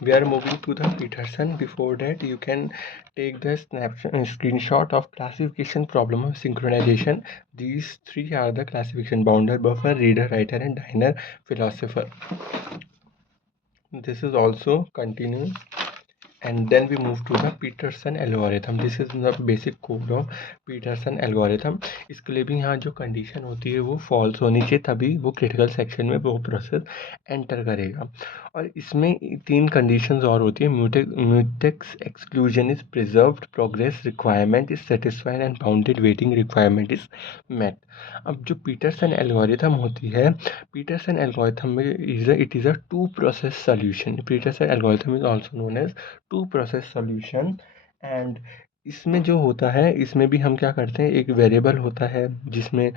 we are moving to the Peterson. Before that, you can take the screenshot of classification problem of synchronization. These three are the classification: bounder, buffer, reader, writer, and diner, philosopher. This is also continuous. And then we move to the Peterson algorithm. This is the basic code of Peterson algorithm. इसके लिए भी यहाँ जो condition होती है वो false होनी चाहिए, तभी वो क्रिटिकल सेक्शन में वो प्रोसेस एंटर करेगा। और इसमें तीन कंडीशंस और होती है: mutex exclusion is preserved, progress requirement is satisfied and bounded waiting requirement is met. अब जो पीटरसन एल्गोरिथम होती है, पीटरसन एल्गोरिथम में it is a two process solution. Peterson algorithm is also known as two process solution. And इसमें जो होता है, इसमें भी हम क्या करते हैं, एक वेरिएबल होता है जिसमें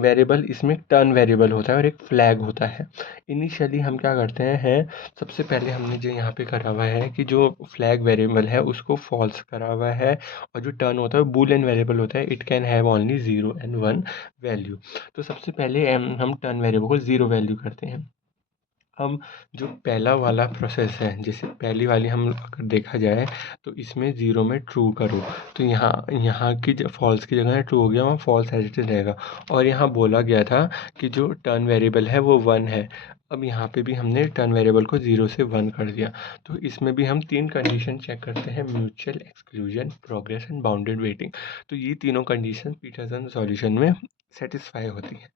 वेरिएबल इसमें टर्न वेरिएबल होता है और एक फ्लैग होता है। इनिशियली हम क्या करते हैं, सबसे पहले हमने जो यहाँ पे करा हुआ है कि जो फ्लैग वेरिएबल है उसको फॉल्स करा हुआ है, और जो टर्न होता है बूलियन वेरिएबल होता है, it can have only 0 and 1 value. तो सबसे पहले हम टर्न वेरिएबल को 0 वैल्यू करते हैं। अब जो पहला वाला प्रोसेस है, जैसे पहली वाली हम अगर देखा जाए तो इसमें 0 में ट्रू करो, तो यहाँ की फॉल्स की जगह ट्रू हो गया, वहाँ फॉल्स एज इट इज रहेगा। और यहाँ बोला गया था कि जो टर्न वेरिएबल है वो 1 है। अब यहाँ पे भी हमने टर्न वेरिएबल को 0 से 1 कर दिया। तो इसमें भी हम तीन कंडीशन चेक करते हैं: mutual exclusion, progress and bounded waiting. तो ये तीनों कंडीशन पीटरसन सॉल्यूशन में सेटिस्फाई होती है।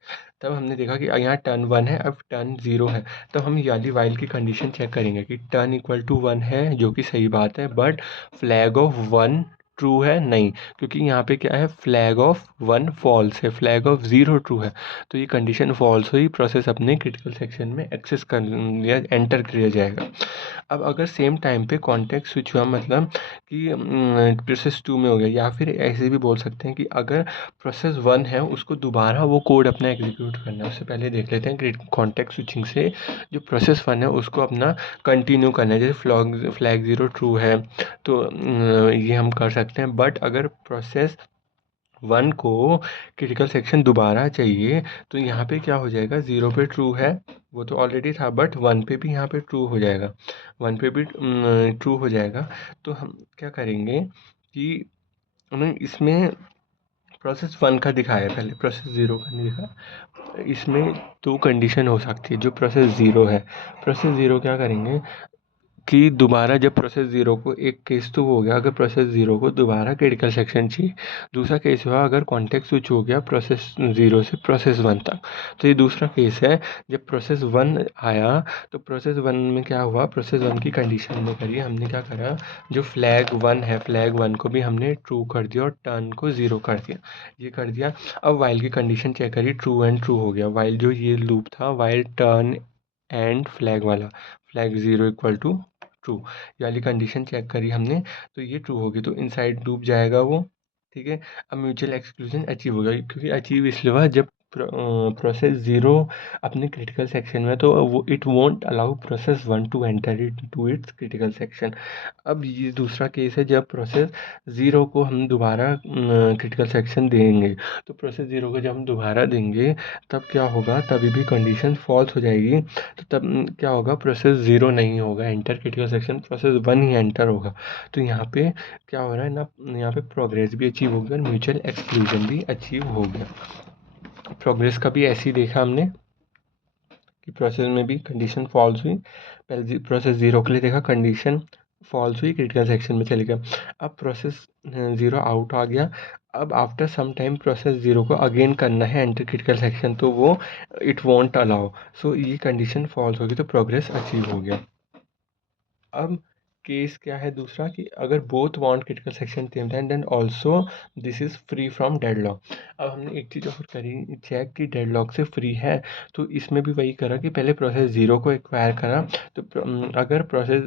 तब हमने देखा कि यहाँ टर्न 1 है, अब टर्न 0 है। तो हम ये वाली वाइल की कंडीशन चेक करेंगे कि टर्न इक्वल टू 1 है, जो कि सही बात है, बट फ्लैग ऑफ 1 ट्रू है नहीं, क्योंकि यहाँ पे क्या है, फ्लैग ऑफ 1 फॉल्स है, फ्लैग ऑफ 0 ट्रू है। तो ये कंडीशन फॉल्स हुई, प्रोसेस अपने क्रिटिकल सेक्शन में एक्सेस कर या एंटर किया जाएगा। अब अगर सेम टाइम पे कॉन्टेक्स्ट स्विच हुआ, मतलब कि प्रोसेस 2 में हो गया, या फिर ऐसे भी बोल सकते हैं कि अगर प्रोसेस 1 है उसको दोबारा वो कोड अपना एग्जीक्यूट करना है। उससे पहले देख लेते हैं कि कॉन्टेक्स्ट स्विचिंग से जो प्रोसेस 1 है उसको अपना कंटिन्यू करना है। जैसे फ्लैग 0 ट्रू है तो ये हम कर सकते हैं, बट अगर प्रोसेस 1 को क्रिटिकल सेक्शन दोबारा चाहिए तो यहाँ पे क्या हो जाएगा, 0 पे ट्रू है, वो तो ऑलरेडी था, बट 1 पे भी यहाँ पे ट्रू हो जाएगा, 1 पे भी ट्रू हो जाएगा। तो हम क्या करेंगे कि हमें इसमें प्रोसेस 1 का दिखाया है, पहले प्रोसेस 0 का नहीं दिखा। इसमें दो कंडीशन हो सकती है। जो प्रोसेस 0 है, प्रोसेस 0 क्या करेंगे कि दोबारा जब प्रोसेस 0 को, एक केस तो हो गया अगर प्रोसेस 0 को दोबारा क्रिटिकल सेक्शन चाहिए, दूसरा केस हुआ अगर कॉन्टेक्स्ट स्विच हो गया प्रोसेस 0 से प्रोसेस 1 तक। तो ये दूसरा केस है। जब प्रोसेस 1 आया तो प्रोसेस 1 में क्या हुआ, प्रोसेस 1 की कंडीशन में करिए, हमने क्या करा, जो फ्लैग 1 है, फ्लैग 1 को भी हमने ट्रू कर दिया और टर्न को 0 कर दिया, ये कर दिया। अब वाइल की कंडीशन चेक करिए, ट्रू एंड ट्रू हो गया। वाइल जो ये लूप था, वाइल टर्न एंड फ्लैग वाला, फ्लैग 0 इक्वल टू ट्रू, ये वाली कंडीशन चेक करी हमने, तो ये ट्रू होगी, तो इनसाइड लूप जाएगा वो, ठीक है। अब म्यूचुअल एक्सक्लूजन अचीव हो गया, क्योंकि अचीव इसलिए हुआ जब प्रोसेस 0 अपने क्रिटिकल सेक्शन में, तो वो it won't allow process 1 to enter it to its critical section. अब ये दूसरा केस है, जब प्रोसेस 0 को हम दोबारा क्रिटिकल सेक्शन देंगे, तो प्रोसेस 0 को जब हम दोबारा देंगे तब क्या होगा, तभी भी कंडीशन फॉल्स हो जाएगी। तो तब क्या होगा, प्रोसेस 0 नहीं होगा एंटर क्रिटिकल सेक्शन, प्रोसेस 1 ही एंटर होगा। तो यहाँ पे क्या हो रहा है ना, यहाँ पे प्रोग्रेस भी अचीव हो गया और म्यूचुअल एक्सक्लूजन भी अचीव हो गया। प्रोग्रेस का भी ऐसे ही देखा हमने कि प्रोसेस में भी कंडीशन फॉल्स हुई, पहले प्रोसेस 0 के लिए देखा, कंडीशन फॉल्स हुई, क्रिटिकल सेक्शन में चले गया। अब प्रोसेस 0 आउट आ गया। अब आफ्टर सम टाइम प्रोसेस 0 को अगेन करना है एंटर क्रिटिकल सेक्शन, तो वो इट वॉन्ट अलाउ, सो ये कंडीशन फॉल्स होगी, तो प्रोग्रेस अचीव हो गया। अब केस क्या है दूसरा, कि अगर both want critical section same time then also this is free from deadlock. अब हमने एक चीज़ और करी, चेक कि डेडलॉक से फ्री है, तो इसमें भी वही करा कि पहले प्रोसेस 0 को एक्वायर करा। तो अगर प्रोसेस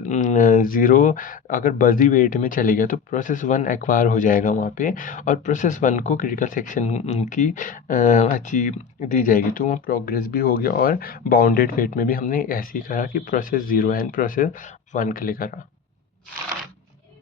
0 अगर बजी वेट में चले गया तो प्रोसेस 1 एक्वायर हो जाएगा वहाँ पे, और प्रोसेस 1 को क्रिटिकल सेक्शन की अचीव दी जाएगी, तो वहाँ प्रोग्रेस भी हो गया। और बाउंडेड वेट में भी हमने ऐसे ही करा कि प्रोसेस 0 एंड प्रोसेस 1 के लिए करा।